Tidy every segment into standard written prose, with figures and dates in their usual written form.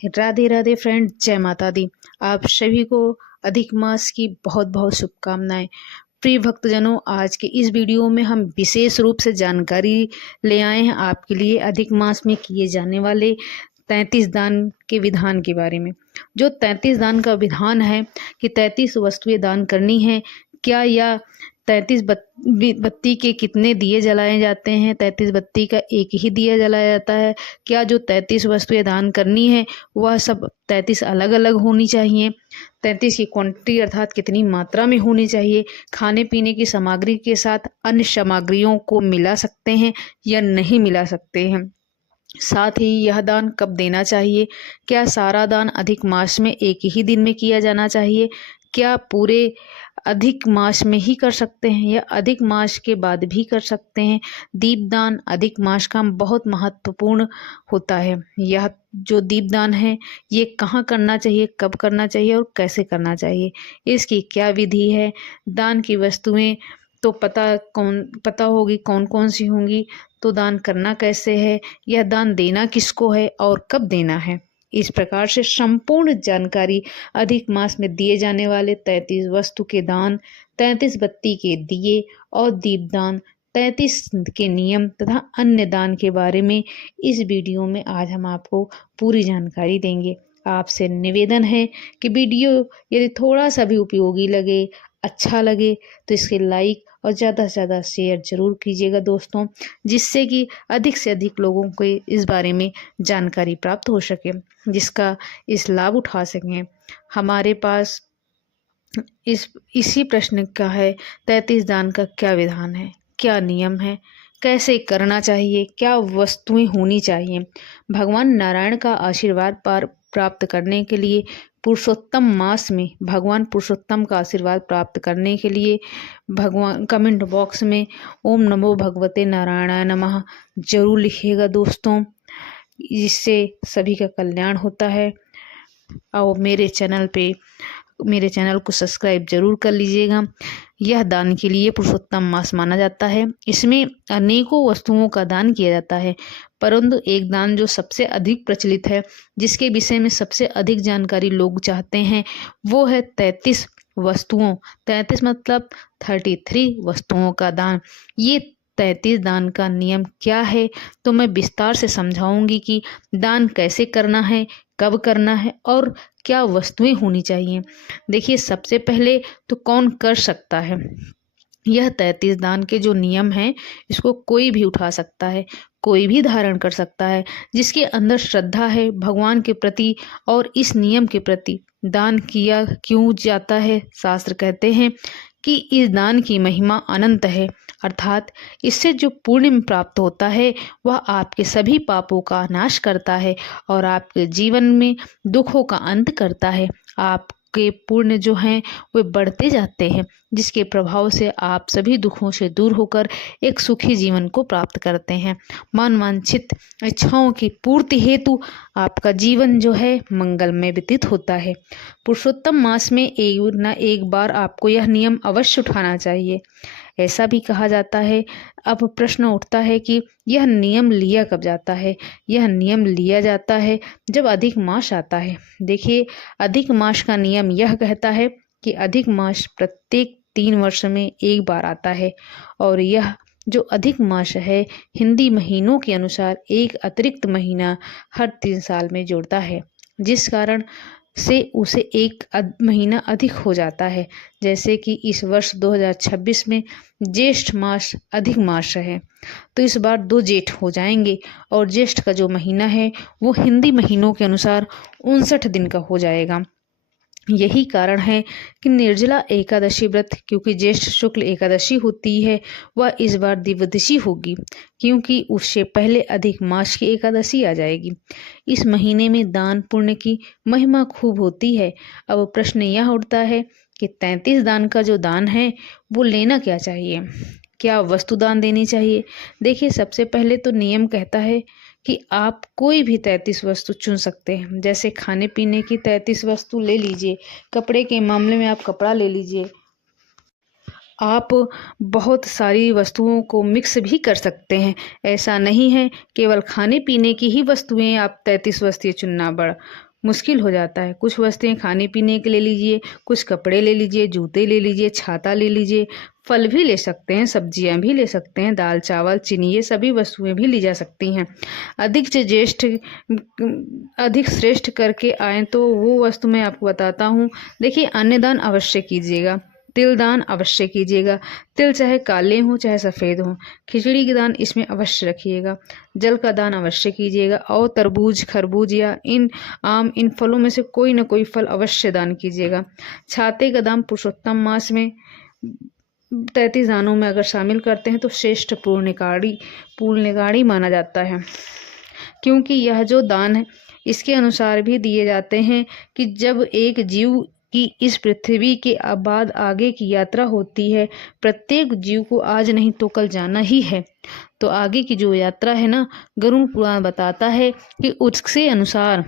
Radhe Radhe friend, जय माता दी। आप सभी को अधिक मास की बहुत बहुत शुभकामनाएं। प्रिय भक्तजनों, आज के इस वीडियो में हम विशेष रूप से जानकारी ले आए हैं आपके लिए अधिक मास में किए जाने वाले 33 दान के विधान के बारे में। जो 33 दान का विधान है कि 33 वस्तुएं दान करनी है क्या, या 33 बत्ती के कितने दिए जलाए जाते हैं, 33 बत्ती का एक ही दिया जलाया जाता है क्या, जो 33 वस्तुएं दान करनी है वह सब 33 अलग अलग होनी चाहिए, 33 की क्वांटिटी अर्थात कितनी मात्रा में होनी चाहिए, खाने पीने की सामग्री के साथ अन्य सामग्रियों को मिला सकते हैं या नहीं मिला सकते हैं, साथ ही यह दान कब देना चाहिए, क्या सारा दान अधिक मास में एक ही दिन में किया जाना चाहिए, क्या पूरे अधिक मास में ही कर सकते हैं या अधिक मास के बाद भी कर सकते हैं। दीपदान अधिक मास का बहुत महत्वपूर्ण होता है। यह जो दीपदान है ये कहाँ करना चाहिए, कब करना चाहिए और कैसे करना चाहिए, इसकी क्या विधि है। दान की वस्तुएं तो पता होगी कौन कौन सी होंगी, तो दान करना कैसे है, यह दान देना किसको है और कब देना है। इस प्रकार से संपूर्ण जानकारी अधिक मास में दिए जाने वाले 33 वस्तु के दान, 33 बत्ती के दिए और दीपदान, 33 के नियम तथा अन्य दान के बारे में इस वीडियो में आज हम आपको पूरी जानकारी देंगे। आपसे निवेदन है कि वीडियो यदि थोड़ा सा भी उपयोगी लगे, अच्छा लगे, तो इसके लाइक और ज़्यादा से ज़्यादा शेयर जरूर कीजिएगा दोस्तों, जिससे कि अधिक से अधिक लोगों को इस बारे में जानकारी प्राप्त हो सके, जिसका इस लाभ उठा सकें। हमारे पास इसी प्रश्न का है 33 दान का क्या विधान है, क्या नियम है, कैसे करना चाहिए, क्या वस्तुएं होनी चाहिए। भगवान नारायण का आशीर्वाद प्राप्त करने के लिए पुरुषोत्तम मास में भगवान पुरुषोत्तम का आशीर्वाद प्राप्त करने के लिए भगवान कमेंट बॉक्स में ओम नमो भगवते नारायणाय नमः जरूर लिखिएगा दोस्तों, जिससे सभी का कल्याण होता है। और मेरे चैनल को सब्सक्राइब जरूर कर लीजिएगा। यह दान के लिए पुरुषोत्तम मास माना जाता है। इसमें अनेकों वस्तुओं का दान किया जाता है, परंतु एक दान जो सबसे अधिक प्रचलित है, जिसके विषय में सबसे अधिक जानकारी लोग चाहते हैं, वो है 33 वस्तुओं, 33 मतलब 33 वस्तुओं का दान। ये 33 दान का नियम क्या है, तो मैं विस्तार से समझाऊंगी कि दान कैसे करना है, कब करना है और क्या वस्तुएं होनी चाहिए। देखिए, सबसे पहले तो कौन कर सकता है। यह 33 दान के जो नियम हैं, इसको कोई भी उठा सकता है, कोई भी धारण कर सकता है, जिसके अंदर श्रद्धा है भगवान के प्रति और इस नियम के प्रति। दान किया क्यों जाता है, शास्त्र कहते हैं कि इस दान की महिमा अनंत है, अर्थात इससे जो पुण्य प्राप्त होता है वह आपके सभी पापों का नाश करता है और आपके जीवन में दुखों का अंत करता है। आपके पुण्य जो हैं वे बढ़ते जाते हैं, जिसके प्रभाव से आप सभी दुखों से दूर होकर एक सुखी जीवन को प्राप्त करते हैं। मन वांछित इच्छाओं की पूर्ति हेतु आपका जीवन जो है मंगलमय व्यतीत होता है। पुरुषोत्तम मास में एक न एक बार आपको यह नियम अवश्य उठाना चाहिए, ऐसा भी कहा जाता है। अब प्रश्न उठता है कि यह नियम लिया कब जाता है। यह नियम लिया जाता है जब अधिक मास आता है। देखिए, अधिक मास का नियम यह कहता है कि अधिक मास प्रत्येक 3 वर्ष में एक बार आता है, और यह जो अधिक मास है हिंदी महीनों के अनुसार एक अतिरिक्त महीना हर 3 साल में जुड़ता है, जिस कारण से उसे एक महीना अधिक हो जाता है। जैसे कि इस वर्ष 2026 में ज्येष्ठ मास अधिक मास है, तो इस बार 2 जेठ हो जाएंगे, और ज्येष्ठ का जो महीना है वो हिंदी महीनों के अनुसार 59 दिन का हो जाएगा। यही कारण है कि निर्जला एकादशी व्रत, क्योंकि ज्येष्ठ शुक्ल एकादशी होती है, वह इस बार द्विदशी होगी, क्योंकि उससे पहले अधिक मास की एकादशी आ जाएगी। इस महीने में दान पुण्य की महिमा खूब होती है। अब प्रश्न यह उठता है कि 33 दान का जो दान है वो लेना क्या चाहिए, क्या वस्तु दान देनी चाहिए। देखिए, सबसे पहले तो नियम कहता है कि आप कोई भी 33 वस्तु चुन सकते हैं। जैसे खाने पीने की 33 वस्तु ले लीजिए, कपड़े के मामले में आप कपड़ा ले लीजिए, आप बहुत सारी वस्तुओं को मिक्स भी कर सकते हैं। ऐसा नहीं है केवल खाने पीने की ही वस्तुएं आप 33 वस्तुएं चुनना मुश्किल हो जाता है। कुछ वस्तुएं खाने पीने के ले लीजिए, कुछ कपड़े ले लीजिए, जूते ले लीजिए, छाता ले लीजिए, फल भी ले सकते हैं, सब्जियां भी ले सकते हैं, दाल चावल चीनी ये सभी वस्तुएं भी ली जा सकती हैं। अधिक से ज्येष्ठ अधिक श्रेष्ठ करके आए तो वो वस्तु मैं आपको बताता हूँ। देखिए, अन्नदान अवश्य कीजिएगा, तिल दान अवश्य कीजिएगा। तिल चाहे काले हों चाहे सफ़ेद हों। खिचड़ी का दान इसमें अवश्य रखिएगा। जल का दान अवश्य कीजिएगा। और तरबूज, खरबूज या आम इन फलों में से कोई न कोई फल अवश्य दान कीजिएगा। छाते का दान पुरुषोत्तम मास में 33 दानों में अगर शामिल करते हैं तो श्रेष्ठ पूर्णिकाड़ी माना जाता है, क्योंकि यह जो दान है इसके अनुसार भी दिए जाते हैं कि जब एक जीव की इस पृथ्वी के बाद आगे की यात्रा होती है, प्रत्येक जीव को आज नहीं तो कल जाना ही है। तो आगे की जो यात्रा है ना, गरुड़ पुराण बताता है कि उसके अनुसार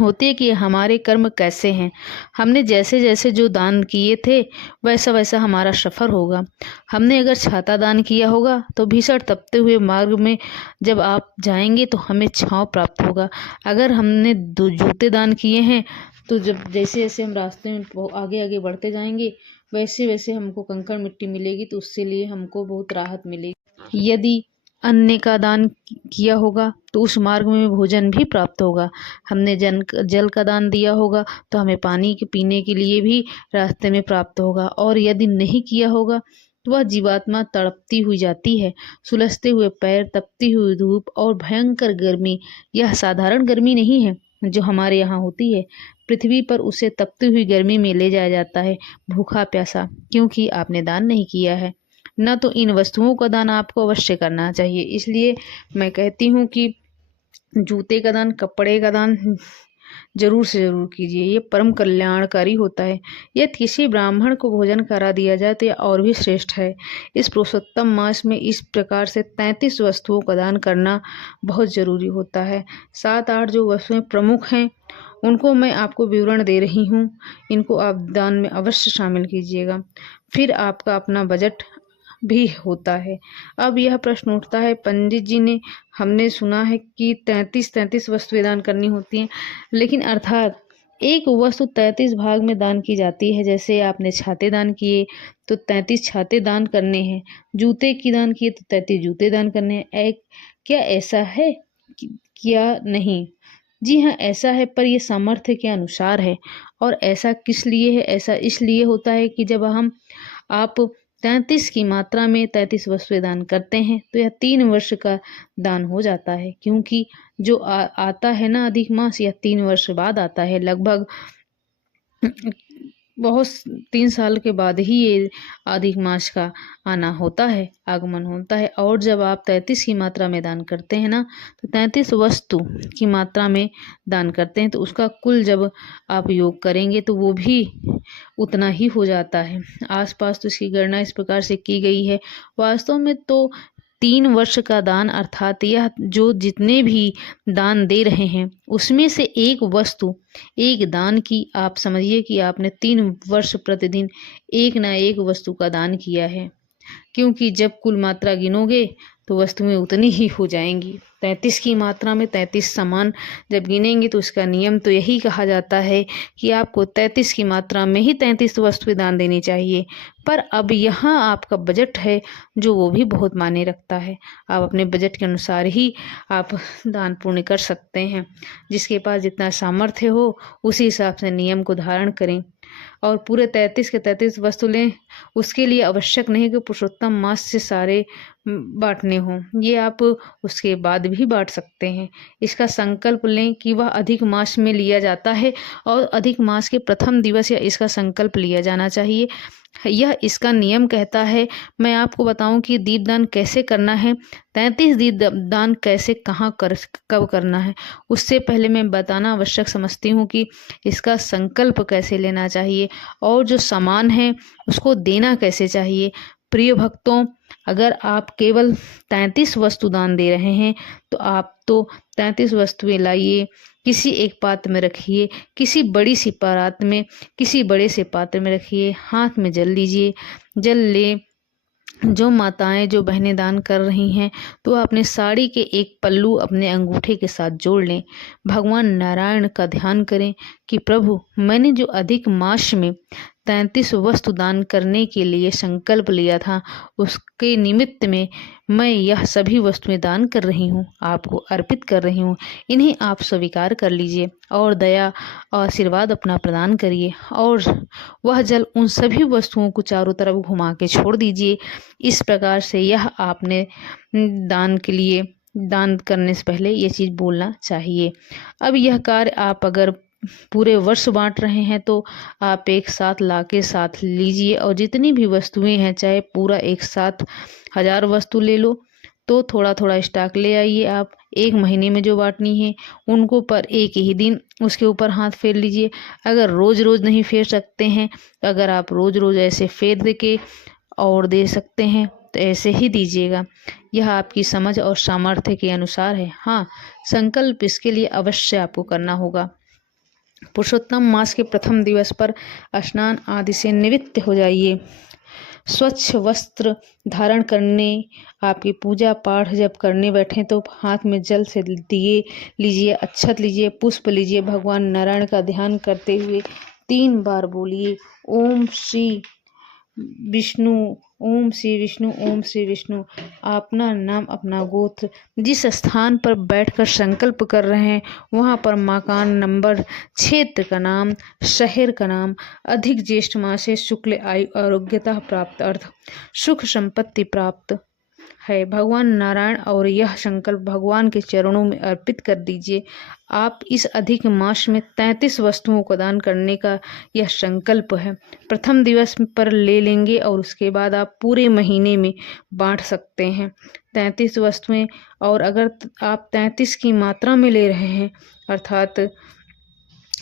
होती है कि हमारे कर्म कैसे हैं। हमने जैसे जैसे जो दान किए थे वैसा वैसा हमारा सफ़र होगा। हमने अगर छाता दान किया होगा तो भीषण तपते हुए मार्ग में जब आप जाएंगे तो हमें छांव प्राप्त होगा। अगर हमने जूते दान किए हैं तो जब जैसे जैसे हम रास्ते में आगे आगे बढ़ते जाएंगे वैसे वैसे हमको कंकड़ मिट्टी मिलेगी, तो उससे लिए हमको बहुत राहत मिलेगी। यदि अन्न का दान किया होगा तो उस मार्ग में भोजन भी प्राप्त होगा। हमने जल का दान दिया होगा तो हमें पानी के पीने के लिए भी रास्ते में प्राप्त होगा। और यदि नहीं किया होगा तो वह जीवात्मा तड़पती हुई जाती है। सुलझते हुए पैर, तपती हुई धूप और भयंकर गर्मी, यह साधारण गर्मी नहीं है जो हमारे यहाँ होती है। पृथ्वी पर उसे तपती हुई गर्मी में ले जाया जाता है, भूखा प्यासा, क्योंकि आपने दान नहीं किया है। न तो इन वस्तुओं का दान आपको अवश्य करना चाहिए। इसलिए मैं कहती हूँ कि जूते का दान, कपड़े का दान जरूर से जरूर कीजिए, ये परम कल्याणकारी होता है। यदि किसी ब्राह्मण को भोजन करा दिया जाए तो यह और भी श्रेष्ठ है। इस पुरुषोत्तम मास में इस प्रकार से 33 वस्तुओं का दान करना बहुत जरूरी होता है। 7-8 जो वस्तुएं प्रमुख हैं उनको मैं आपको विवरण दे रही हूँ, इनको आप दान में अवश्य शामिल कीजिएगा। फिर आपका अपना बजट भी होता है। अब यह प्रश्न उठता है, पंडित जी ने हमने सुना है कि 33 वस्तुएं दान करनी होती हैं, लेकिन अर्थात एक वस्तु 33 भाग में दान की जाती है। जैसे आपने छाते दान किए तो 33 छाते दान करने हैं, जूते की दान किए तो 33 जूते दान करने हैं। क्या ऐसा है? क्या नहीं? जी हाँ, ऐसा है, पर यह सामर्थ्य के अनुसार है। और ऐसा किस लिए है? ऐसा इसलिए होता है कि जब आप 33 की मात्रा में 33 वस्तुएं दान करते हैं तो यह 3 वर्ष का दान हो जाता है, क्योंकि जो आता है ना अधिक मास, यह 3 वर्ष बाद आता है। लगभग बहुत 3 साल के बाद ही ये अधिक मास का आना होता है, आगमन होता है। और जब आप 33 की मात्रा में दान करते हैं ना, तो 33 वस्तु की मात्रा में दान करते हैं तो उसका कुल जब आप योग करेंगे तो वो भी उतना ही हो जाता है। आसपास तो इसकी गणना इस प्रकार से की गई है। वास्तव में तो 3 वर्ष का दान, अर्थात यह जो जितने भी दान दे रहे हैं उसमें से एक वस्तु, एक दान की आप समझिए कि आपने 3 वर्ष प्रतिदिन एक ना एक वस्तु का दान किया है, क्योंकि जब कुल मात्रा गिनोगे तो वस्तुएं उतनी ही हो जाएंगी। 33 की मात्रा में 33 सामान जब गिनेंगे तो इसका नियम तो यही कहा जाता है कि आपको 33 की मात्रा में ही 33 वस्तुएं दान देनी चाहिए। पर अब यहाँ आपका बजट है जो वो भी बहुत मायने रखता है। आप अपने बजट के अनुसार ही आप दान पुण्य कर सकते हैं। जिसके पास जितना सामर्थ्य हो उसी हिसाब से नियम को धारण करें और पूरे 33 के 33 वस्तु लें। उसके लिए आवश्यक नहीं कि पुरुषोत्तम मास से सारे बांटने हों, ये आप उसके बाद भी बांट सकते हैं। इसका संकल्प लें कि वह अधिक मास में लिया जाता है और अधिक मास के प्रथम दिवस या इसका संकल्प लिया जाना चाहिए। यह इसका नियम कहता है। मैं आपको बताऊं कि दीपदान कैसे करना है, 33 दीपदान कैसे कब करना है, उससे पहले मैं बताना आवश्यक समझती हूँ कि इसका संकल्प कैसे लेना चाहिए और जो सामान है उसको देना कैसे चाहिए। प्रिय भक्तों, अगर आप केवल 33 वस्तु दान दे रहे हैं तो आप तो 33 वस्तुएं लाइए, किसी एक पात्र में रखिए, किसी बड़ी सी परात में, किसी बड़े से पात्र में रखिए, हाथ में जल लीजिए। जल ले जो माताएं जो बहनें दान कर रही हैं तो अपने साड़ी के एक पल्लू अपने अंगूठे के साथ जोड़ लें। भगवान नारायण का ध्यान करें कि प्रभु, मैंने जो अधिक मास में 33 वस्तु दान करने के लिए संकल्प लिया था, उसके निमित्त में मैं यह सभी वस्तुएं दान कर रही हूँ, आपको अर्पित कर रही हूँ। इन्हें आप स्वीकार कर लीजिए और दया और आशीर्वाद अपना प्रदान करिए और वह जल उन सभी वस्तुओं को चारों तरफ घुमा के छोड़ दीजिए। इस प्रकार से यह आपने दान के लिए दान करने से पहले ये चीज़ बोलना चाहिए। अब यह कार्य आप अगर पूरे वर्ष बांट रहे हैं तो आप एक साथ ला के साथ लीजिए और जितनी भी वस्तुएं हैं, चाहे पूरा एक साथ 1000 वस्तु ले लो तो थोड़ा थोड़ा स्टॉक ले आइए। आप एक महीने में जो बांटनी है उनको पर एक ही दिन उसके ऊपर हाथ फेर लीजिए। अगर रोज़ रोज़ नहीं फेर सकते हैं तो अगर आप रोज़ रोज़ ऐसे फेर दे के और दे सकते हैं तो ऐसे ही दीजिएगा। यह आपकी समझ और सामर्थ्य के अनुसार है। हाँ, संकल्प इसके लिए अवश्य आपको करना होगा। पुरुषोत्तम मास के प्रथम दिवस पर स्नान आदि से निवृत्त हो जाइए। स्वच्छ वस्त्र धारण करने, आपकी पूजा पाठ जब करने बैठें तो हाथ में जल से दिए लीजिए, अक्षत लीजिए, पुष्प लीजिए। भगवान नारायण का ध्यान करते हुए 3 बार बोलिए ओम श्री विष्णु, ओम श्री विष्णु, ओम श्री विष्णु। अपना नाम, अपना गोत्र, जिस स्थान पर बैठकर संकल्प कर रहे हैं वहाँ पर मकान नंबर, क्षेत्र का नाम, शहर का नाम, अधिक ज्येष्ठ मासे शुक्ल आयु आरोग्यता प्राप्त अर्थ सुख संपत्ति प्राप्त है भगवान नारायण, और यह संकल्प भगवान के चरणों में अर्पित कर दीजिए। आप इस अधिक मास में 33 वस्तुओं को दान करने का यह संकल्प है। प्रथम दिवस पर ले लेंगे और उसके बाद आप पूरे महीने में बांट सकते हैं 33 वस्तुएं। और अगर आप 33 की मात्रा में ले रहे हैं अर्थात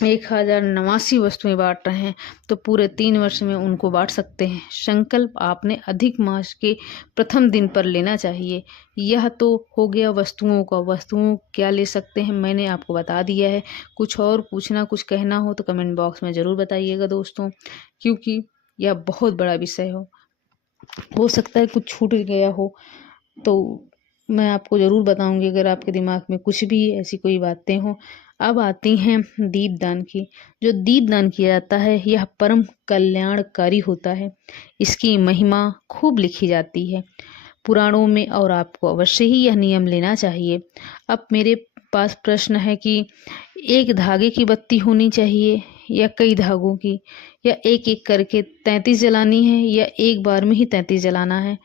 1089 वस्तुएं बांट रहे हैं तो पूरे 3 वर्ष में उनको बांट सकते हैं। संकल्प आपने अधिक मास के प्रथम दिन पर लेना चाहिए। यह तो हो गया वस्तुओं का। वस्तुओं क्या ले सकते हैं मैंने आपको बता दिया है। कुछ और पूछना, कुछ कहना हो तो कमेंट बॉक्स में ज़रूर बताइएगा दोस्तों, क्योंकि यह बहुत बड़ा विषय हो सकता है कुछ छूट गया हो तो मैं आपको ज़रूर बताऊंगी अगर आपके दिमाग में कुछ भी ऐसी कोई बातें हों। अब आती हैं दीपदान की। जो दीपदान किया जाता है यह परम कल्याणकारी होता है। इसकी महिमा खूब लिखी जाती है पुराणों में और आपको अवश्य ही यह नियम लेना चाहिए। अब मेरे पास प्रश्न है कि एक धागे की बत्ती होनी चाहिए या कई धागों की, या एक एक करके 33 जलानी है, या एक बार में ही 33 जलाना है।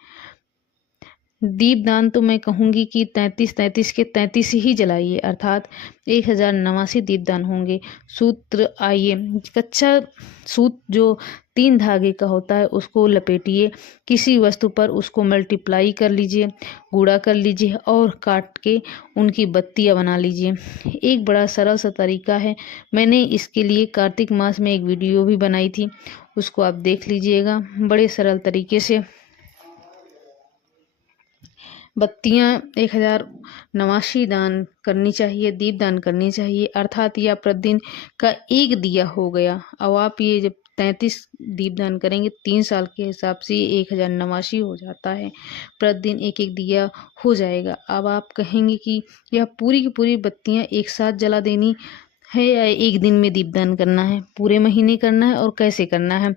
दीपदान तो मैं कहूँगी कि 33 के 33 ही जलाइए, अर्थात 1089 दीपदान होंगे। सूत्र आइए, कच्चा सूत जो 3 धागे का होता है उसको लपेटिए किसी वस्तु पर, उसको मल्टीप्लाई कर लीजिए, गुणा कर लीजिए और काट के उनकी बत्तियाँ बना लीजिए। एक बड़ा सरल सा तरीका है, मैंने इसके लिए कार्तिक मास में एक वीडियो भी बनाई थी, उसको आप देख लीजिएगा। बड़े सरल तरीके से बत्तियाँ 1089 दान करनी चाहिए, दीप दान करनी चाहिए, अर्थात यह प्रतिदिन का एक दिया हो गया। अब आप ये जब 33 दीप दान करेंगे 3 साल के हिसाब से 1089 हो जाता है, प्रतिदिन एक एक दिया हो जाएगा। अब आप कहेंगे कि यह पूरी की पूरी बत्तियाँ एक साथ जला देनी है या एक दिन में दीपदान करना है, पूरे महीने करना है और कैसे करना है।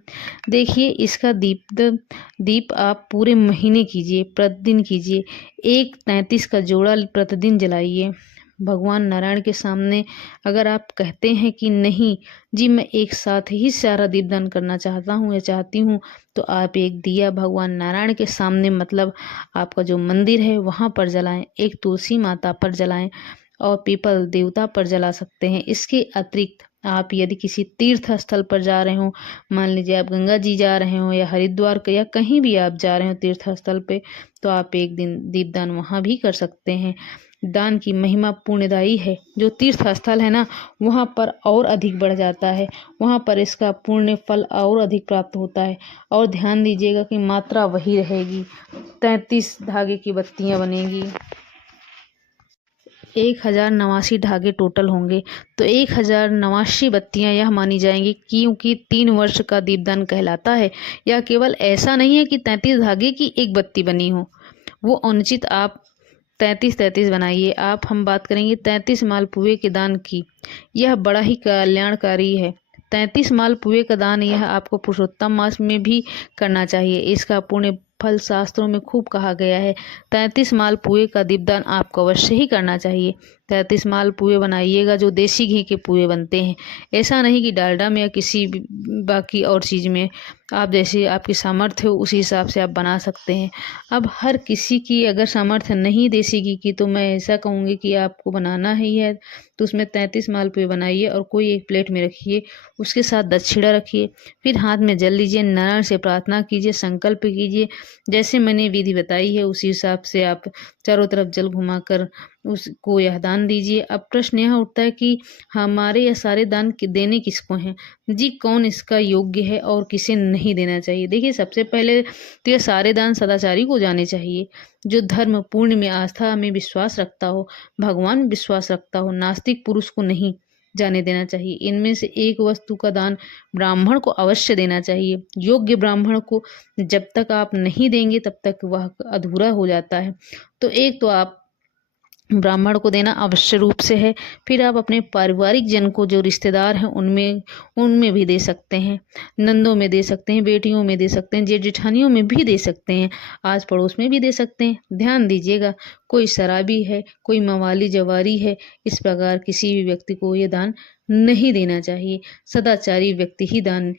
देखिए, इसका दीप आप पूरे महीने कीजिए, प्रतिदिन कीजिए। एक 33 का जोड़ा प्रतिदिन जलाइए भगवान नारायण के सामने। अगर आप कहते हैं कि नहीं जी मैं एक साथ ही सारा दीपदान करना चाहता हूँ या चाहती हूँ, तो आप एक दिया भगवान नारायण के सामने, मतलब आपका जो मंदिर है वहाँ पर जलाएं, एक तुलसी माता पर जलाएं और पीपल देवता पर जला सकते हैं। इसके अतिरिक्त आप यदि किसी तीर्थ स्थल पर जा रहे हो, मान लीजिए आप गंगा जी जा रहे हो या हरिद्वार या कहीं भी आप जा रहे हो तीर्थ स्थल पे, तो आप एक दिन दीपदान वहाँ भी कर सकते हैं। दान की महिमा पुण्यदायी है। जो तीर्थ स्थल है ना, वहाँ पर और अधिक बढ़ जाता है, वहाँ पर इसका पुण्य फल और अधिक प्राप्त होता है। और ध्यान दीजिएगा कि मात्रा वही रहेगी, 33 धागे की बत्तियाँ बनेगी। 1089 धागे टोटल होंगे। तो 1089 बत्तियां यह मानी जाएंगी क्योंकि 3 वर्ष का दीपदान कहलाता है। यह केवल ऐसा नहीं है कि 33 धागे की एक बत्ती बनी हो, वो अनुचित। आप 33 बनाइए। हम बात करेंगे 33 मालपुए के दान की। यह बड़ा ही कल्याणकारी है। 33 मालपुए का दान यह आपको पुरुषोत्तम मास में भी करना चाहिए। इसका पुण्य फल शास्त्रों में खूब कहा गया है। 33 मालपुए का दीपदान आपको अवश्य ही करना चाहिए। 33 मालपुए बनाइएगा जो देसी घी के पुए बनते हैं। ऐसा नहीं कि डालडा में या किसी बाकी और चीज़ में। आप जैसे आपकी सामर्थ्य हो उसी हिसाब से आप बना सकते हैं। अब हर किसी की अगर सामर्थ्य नहीं देसी घी की, तो मैं ऐसा कहूँगी कि आपको बनाना ही है तो उसमें 33 मालपुए बनाइए और कोई एक प्लेट में रखिए। उसके साथ दक्षिणा रखिए, फिर हाथ में जल लीजिए, नारायण से प्रार्थना कीजिए, संकल्प कीजिए। जैसे मैंने विधि बताई है उसी हिसाब से आप चारों तरफ जल घुमाकर उसको यह दान दीजिए। अब प्रश्न यह उठता है कि हमारे यह सारे दान देने किसको हैं जी, कौन इसका योग्य है और किसे नहीं देना चाहिए। देखिए, सबसे पहले तो यह सारे दान सदाचारी को जाने चाहिए, जो धर्म पूर्ण में, आस्था में विश्वास रखता हो, भगवान में विश्वास रखता हो। नास्तिक पुरुष को नहीं जाने देना चाहिए। इनमें से एक वस्तु का दान ब्राह्मण को अवश्य देना चाहिए। योग्य ब्राह्मण को जब तक आप नहीं देंगे तब तक वह अधूरा हो जाता है। तो एक तो आप ब्राह्मण को देना अवश्य रूप से है। फिर आप अपने पारिवारिक जन को, जो रिश्तेदार हैं, उनमें भी दे सकते हैं। नंदों में दे सकते हैं, बेटियों में दे सकते हैं, जेठ जेठानियों में भी दे सकते हैं, आस पड़ोस में भी दे सकते हैं। ध्यान दीजिएगा, कोई शराबी है, कोई मवाली जवारी है, इस प्रकार किसी भी व्यक्ति को ये दान नहीं देना चाहिए। सदाचारी व्यक्ति ही दान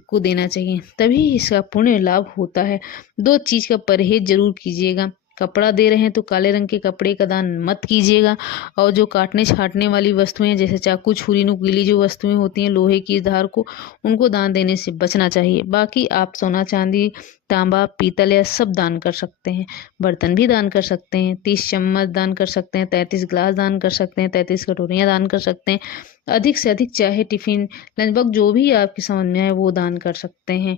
को देना चाहिए, तभी इसका पुण्य लाभ होता है। 2 चीज़ का परहेज जरूर कीजिएगा। कपड़ा दे रहे हैं तो काले रंग के कपड़े का दान मत कीजिएगा। और जो काटने छाटने वाली वस्तुएं, जैसे चाकू, छुरी, नुकीली जो वस्तुएं होती हैं लोहे की धार को, उनको दान देने से बचना चाहिए। बाकी आप सोना चांदी, तांबा, पीतल या सब दान कर सकते हैं। बर्तन भी दान कर सकते हैं। 30 चम्मच दान कर सकते हैं, 33 गिलास दान कर सकते हैं, 33 कटोरियाँ दान कर सकते हैं। अधिक से अधिक चाहे टिफिन, लंच बॉक्स, जो भी आपकी समझ में आए वो दान कर सकते हैं।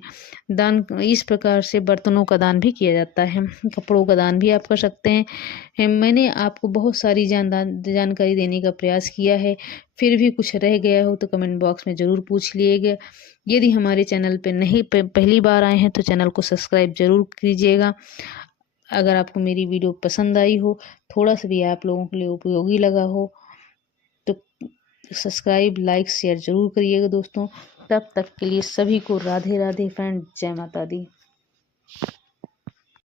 दान इस प्रकार से बर्तनों का दान भी किया जाता है, कपड़ों का दान भी आप कर सकते हैं। मैंने आपको बहुत सारी जानकारी देने का प्रयास किया है। फिर भी कुछ रह गया हो तो कमेंट बॉक्स में ज़रूर पूछ लिएगा। यदि हमारे चैनल पे पहली बार आए हैं तो चैनल को सब्सक्राइब जरूर कीजिएगा। अगर आपको मेरी वीडियो पसंद आई हो, थोड़ा सा भी आप लोगों के लिए उपयोगी लगा हो, तो सब्सक्राइब, लाइक, शेयर जरूर करिएगा दोस्तों। तब तक के लिए सभी को राधे राधे फ्रेंड, जय माता दी।